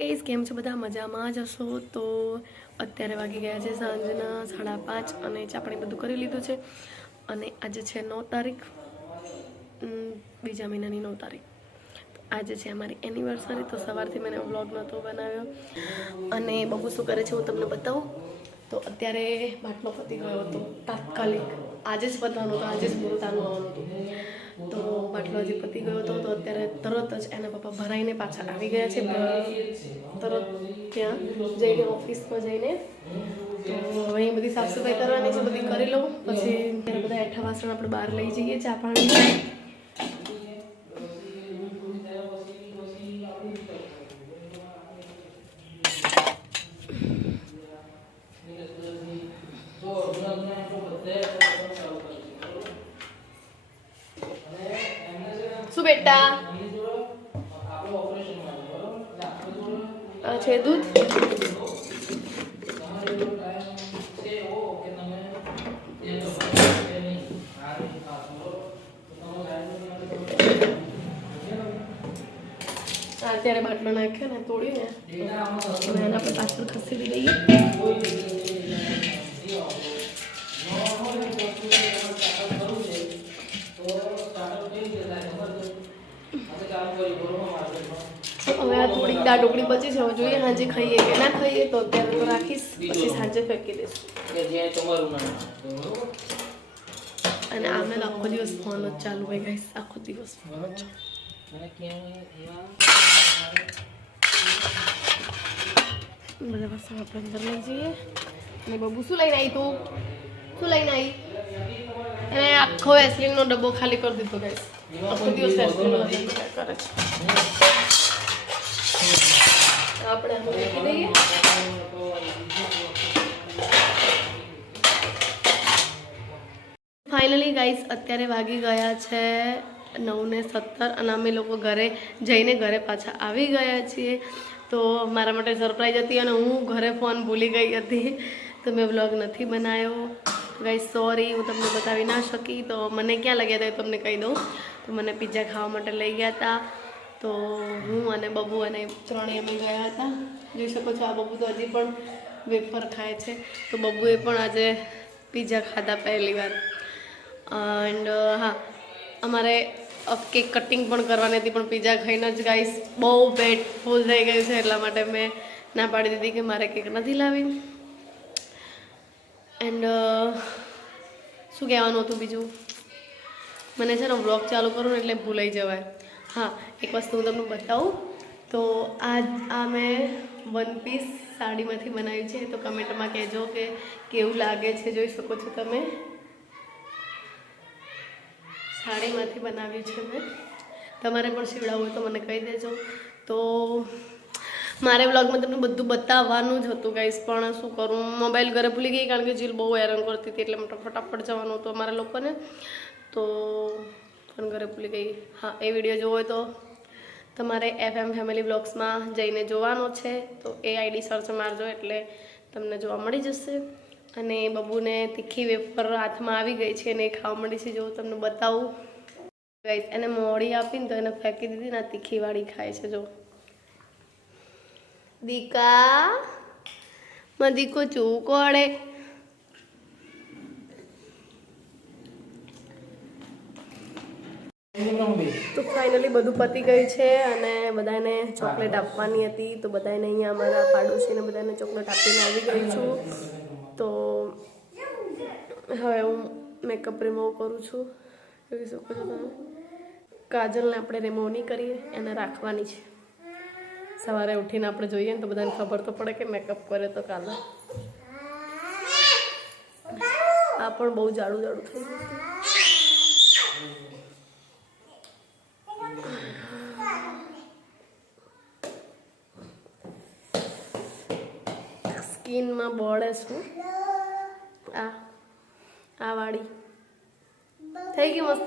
ગઈસ કેમ છો? બધા મજામાં જ હશો? તો અત્યારે વાગી ગયા છે સાંજના સાડા પાંચ અને ચા બધું કરી લીધું છે. અને આજે છે નવ તારીખ. બીજા મહિનાની નવ તારીખ. તો આજે છે અમારી એનિવર્સરી તો સવારથી મેં વ્લોગ નહોતો બનાવ્યો. અને બબુ શું કરે છે હું તમને બતાવું? તો અત્યારે બાટલો પતી ગયો હતો, તાત્કાલિક. આજે જ બતાવવાનું હતું, આજે જ બોલતાનું આવવાનું હતું. તો બાટલો પતી ગયો હતો તો અત્યારે તરત જ એના પપ્પા ભરાઈને પાછા આવી ગયા છે તરત ત્યાં જઈને ઓફિસમાં જઈને. તો હવે બધી સાફ સફાઈ કરવાની છે, બધી કરી લઉં. પછી ત્યારે બધા એઠા વાસણ આપણે બહાર લઈ જઈએ, ચા પાણી. શું બેટા? આ છે દૂધ? અત્યારે બાટલો નાખ્યો ને તોડીને હવે એના પર પાછળ ખસેડી દઈએ. હવે આ થોડીક દાળ ઢોકળી બચી છે હવે જોઈએ સાંજે ખાઈએ કે ના ખાઈએ તો અત્યારે તો રાખીશ પછી સાંજે ફેંકી દઈશ. અને આમે આખો દિવસ ફોન જ ચાલુ હોય ગાઈસ આખો દિવસ ફોન જ બધા પાસે આપણે અંદર લઈ જઈએ. અને બબુ શું લઈને આવી તું? શું લઈને આવી? અને આખો વેસલિનનો ડબ્બો ખાલી કરી દીધો ગાઈસ આખો દિવસ વેસલિનનો કરે છે. આપણે મૂકી દઈએ. ફાઇનલી ગાઈસ અત્યારે વાગી ગયા છે નવ ને સત્તર અને અમે લોકો ઘરે જઈને ઘરે પાછા આવી ગયા છીએ. તો મારા માટે સરપ્રાઈઝ હતી અને હું ઘરે ફોન ભૂલી ગઈ હતી. તો મેં વ્લોગ નથી બનાવ્યો. ગાઈ સોરી હું તમને બતાવી ના શકી. તો મને ક્યાં લાગ્યા હતા એ તમને કહી દઉં. તો મને પિઝા ખાવા માટે લઈ ગયા હતા. તો હું અને બબુ અને ત્રણેય અમે ગયા હતા. જોઈ શકો છો આ બબુ તો હજી પણ વેફર ખાય છે. તો બબુએ પણ આજે પીઝા ખાધા પહેલી વાર. એન્ડ હા, અમારે કેક કટિંગ પણ કરવાની હતી, પણ પિઝા ખાઈને જ ગાઈસ બહુ પેટ ફૂલ થઈ ગયું છે, એટલા માટે મેં ના પાડી દીધી કે મારે કેક નથી લાવી. એન્ડ શું કહેવાનું હતું બીજું? મને છે ને વ્લોગ ચાલુ કરું ને એટલે ભૂલાઈ જવાય. હા, એક વસ્તુ હું તમને બતાવું. તો આ આ મેં વન પીસ સાડીમાંથી બનાવ્યું છે. તો કમેન્ટમાં કહેજો કે કેવું લાગે છે, જોઈ શકો છો તમે. સાડીમાંથી બનાવ્યું છે મેં. તમારે પણ સીવડાવવું હોય તો મને કહી દેજો. તો મારે વ્લોગમાં તમને બધું બતાવવાનું જ હતું ગાઈસ પણ શું કરું? મોબાઈલ ઘરે ભૂલી ગઈ કારણ કે જીલ બહુ હેરાન કરતી હતી, એટલે ફટાફટ જવાનું હતું અમારા લોકોને. તો પણ ઘરે ભૂલી ગઈ. હા, એ વીડિયો જોવો તો તમારે એફએમ ફેમિલી બ્લોગ્સમાં જઈને જોવાનો છે. તો એ આઈડી સર્ચ મારજો એટલે તમને જોવા મળી જશે. અને બબુને તીખી વેફર હાથમાં આવી ગઈ છે અને એ ખાવા મળી છે. જો તમને બતાવું. ગાઈસ એને મોડી આપીને તો એને ફેંકી દીધી ને તીખીવાળી ખાય છે, જો. દીકા માં દીકો ચૂકોડે તો ફાઇનલી બધું પતી ગયું છે અને બધાને ચોકલેટ આપવાની હતી. તો બધાને અહીંયા અમારા પાડોશીને બધાને ચોકલેટ આપીને આવી ગઈ છું. તો હવે હું મેકઅપ રિમૂવ કરું છું. જોઈ શકો છો તમે. કાજલને આપણે રિમૂવ નહીં કરીએ, એને રાખવાની છે. સવારે ઉઠીને આપણે જોઈએ ને તો બધાને ખબર તો પડે કે મેકઅપ કરે તો કાલે. આ પણ બહુ જાડું જાડું થઈ ગયું છે. સ્કિનમાં બળે શું આ આ વાળી થઈ ગઈ મસ્ત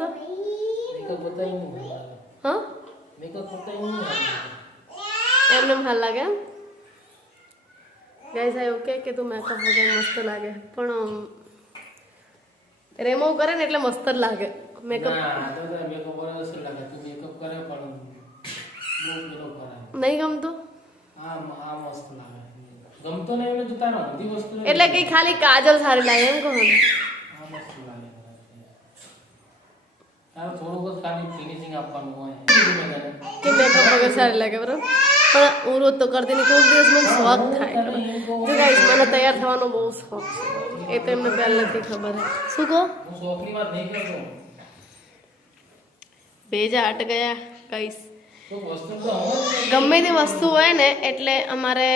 મેકઅપ બતાવી નહીં હા મેકઅપ બતાવી નહીં એમને હાલ લાગે એમ ગાઈસ આ એવું કહે કે તું મેકઅપ વગર મસ્ત લાગે પણ રેમો કરે ને એટલે મસ્ત જ લાગે મેકઅપ ના તો તારે મેકઅપ કરે શું લાગે ગમતું નહીં એટલે તું તારે અડધી વસ્તુ એટલે કઈ ખાલી કાજલ સારી લાગે એમ કહો ને. આ મસ્ત લાગે મને. તારે થોડું બહુ ખાલી ફિનિશિંગ આપવાનું હોય. કે મેકઅપ વગર સારી લાગે બરોબર પણ હું રોજ તો કરતી નહીં કોઈક દિવસ મને શોખ થાય? જો ગાઈસ મને તૈયાર થવાનો બહુ શોખ છે એ તો એમને પહેલાથી ખબર છે શું કહો હું શોખની વાત નહીં કરતો ભેજા હટ ગયા જોઈએ. ગમે તે વસ્તુ હોય ને એટલે અમારે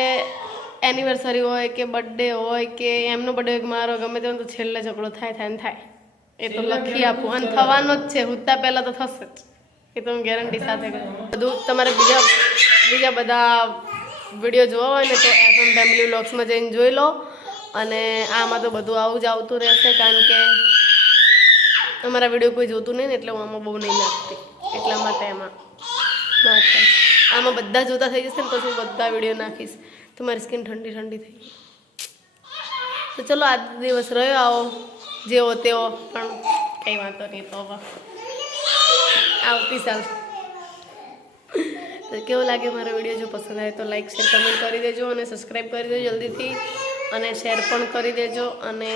એનિવર્સરી હોય કે બર્થડે હોય કે એમનો બર્થડે હોય મારો ગમે તેમ તો છેલ્લે ઝઘડો થાય થાય ને થાય. એ તો લખી આપું. અને થવાનો જ છે. હુતા પહેલા તો થશે જ. એ તો હું ગેરંટી સાથે કહું બધું તમારે બીજા બીજા બધા વીડિયો જોવા હોય ને તો એફએમ ફેમિલી વ્લોગ્સમાં જઈને જોઈ લો. અને આમાં તો બધું આવું જ આવતું રહેશે કારણ કે અમારા વીડિયો કોઈ જોતું નહીં ને એટલે હું આમાં બહુ નહીં નાખતી. એટલા માટે એમાં. ના થાય આમાં બધા જોતા થઈ જશે ને પછી હું બધા વીડિયો નાખીશ. તો મારી સ્કિન ઠંડી ઠંડી થઈ ગઈ. તો ચલો આજ દિવસ રહ્યો આવો, જેવો તેવો, પણ કંઈ વાંધો નહીં તો આવતી સાલ. તો કેવો લાગે મારો વીડિયો જો પસંદ આવે તો લાઈક શેર કમેન્ટ કરી દેજો અને સબસ્ક્રાઈબ કરી દેજો જલ્દીથી. અને શેર પણ કરી દેજો અને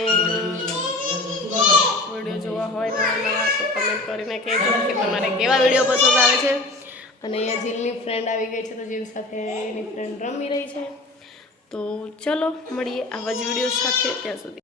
વીડિયો જોવા હોય નવા નવા તો કમેન્ટ કરીને કહેજો કે તમારે કેવા વીડિયો પસંદ આવે છે. અને અહીંયા જીલની ફ્રેન્ડ આવી ગઈ છે તો જીલ સાથે એની ફ્રેન્ડ રમી રહી છે. તો ચલો, મળીએ આવા જ વીડિયો સાથે ત્યાં સુધી.